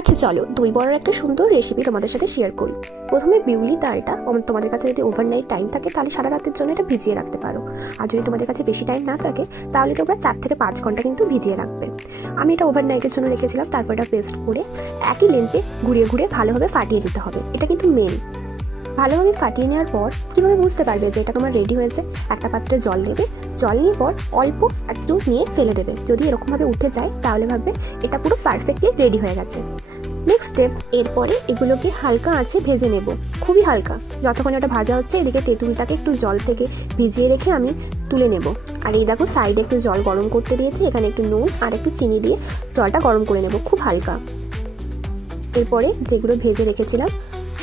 আচ্ছা চলো দই বড়ার একটা সুন্দর রেসিপি তোমাদের সাথে শেয়ার করি। প্রথমে বিউলির ডালটা তোমাদের কাছে যদি ওভারনাইট টাইম থাকে তাহলে সারা রাতের জন্য এটা ভিজিয়ে রাখতে পারো। আর যদি তোমাদের কাছে বেশি টাইম না থাকে তাহলে তোমরা 4 থেকে 5 ঘন্টা কিন্তু ভিজিয়ে রাখবে। আমি এটা ওভারনাইটের জন্য রেখেছিলাম। তারপর এটা পেস্ট করে একই লেন্থে ঘুরিয়ে ঘুরিয়ে ভালোভাবে ফাটিয়ে দিতে হবে। এটা কিন্তু মেন। ভালোভাবে ফাটিয়ে নেওয়ার পর কীভাবে বুঝতে পারবে যে এটা তোমার রেডি হয়েছে? একটা পাত্রে জল নেবে, জল নিয়ে পর অল্প একটু নিয়ে ফেলে দেবে। যদি এরকমভাবে উঠে যায় তাহলে ভাববে এটা পুরো পারফেক্টলি রেডি হয়ে গেছে। নেক্সট স্টেপ, এরপরে এগুলোকে হালকা আঁচে ভেজে নেব, খুবই হালকা। যতক্ষণ ওটা ভাজা হচ্ছে এদিকে তেঁতুলটাকে একটু জল থেকে ভিজিয়ে রেখে আমি তুলে নেব। আর এই দেখো সাইডে একটু জল গরম করতে দিয়েছি, এখানে একটু নুন আর একটু চিনি দিয়ে জলটা গরম করে নেব খুব হালকা। এরপরে যেগুলো ভেজে রেখেছিলাম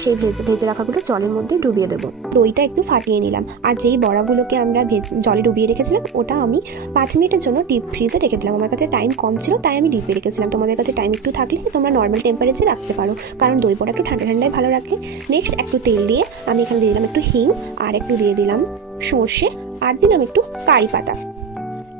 সেই ভেজে রাখাগুলো জলের মধ্যে ডুবিয়ে দেবো। দইটা একটু ফাটিয়ে নিলাম। আর যেই বড়াগুলোকে আমরা জলে ডুবিয়ে রেখেছিলাম ওটা আমি 5 মিনিটের জন্য ডিপ ফ্রিজে রেখে দিলাম। আমার কাছে টাইম কম ছিল তাই আমি ডিপে রেখেছিলাম। তোমাদের কাছে টাইম একটু থাকলে তোমরা নর্মাল টেম্পারেচারে রাখতে পারো, কারণ দই বড়া একটু ঠান্ডা ঠান্ডায় ভালো রাখে। নেক্সট একটু তেল দিয়ে আমি এখানে দিয়ে দিলাম একটু হিং, আর একটু দিয়ে দিলাম সর্ষে, আর দিলাম একটু কারি পাতা।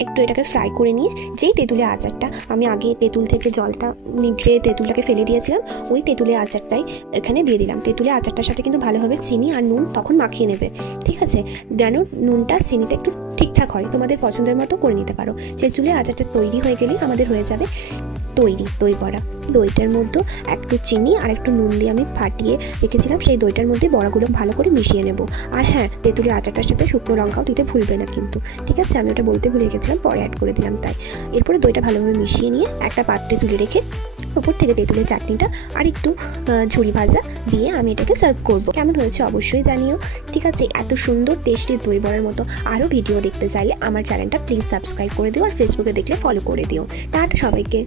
একটু এটাকে ফ্রাই করে নিয়ে যেই তেঁতুলের আচারটা আমি আগে তেঁতুল থেকে জলটা নিগড়ে তেঁতুলটাকে ফেলে দিয়েছিলাম, ওই তেঁতুলের আচারটাই এখানে দিয়ে দিলাম। তেঁতুলের আচারটার সাথে কিন্তু ভালোভাবে চিনি আর নুন তখন মাখিয়ে নেবে, ঠিক আছে? যেন নুনটা চিনিটা একটু ঠিকঠাক হয়, তোমাদের পছন্দের মতো করে নিতে পারো। তেঁতুলের আচারটা তৈরি হয়ে গেলেই আমাদের হয়ে যাবে তৈরি দই বড়া। দইটার মধ্যে একটু চিনি আর একটু নুন দিয়ে আমি ফাটিয়ে রেখেছিলাম, সেই দইটার মধ্যে বড়াগুলো ভালো করে মিশিয়ে নেব। আর হ্যাঁ, তেঁতুলের আচারটার সাথে শুকনো লঙ্কাও দিতে ভুলবে না কিন্তু, ঠিক আছে? আমি ওটা বলতে ভুলে গেছিলাম, পরে অ্যাড করে দিলাম তাই। এরপরে দইটা ভালোভাবে মিশিয়ে নিয়ে একটা পাত্রে তুলে রেখে ওপর থেকে তেঁতুলের চাটনিটা আর একটু ঝুরি ভাজা দিয়ে আমি এটাকে সার্ভ করব। কেমন হয়েছে অবশ্যই জানিও, ঠিক আছে? এত সুন্দর টেস্টি দই বড়ার মতো আরও ভিডিও দেখতে চাইলে আমার চ্যানেলটা প্লিজ সাবস্ক্রাইব করে দিও, আর ফেসবুকে দেখলে ফলো করে দিও। টাটা সবাইকে।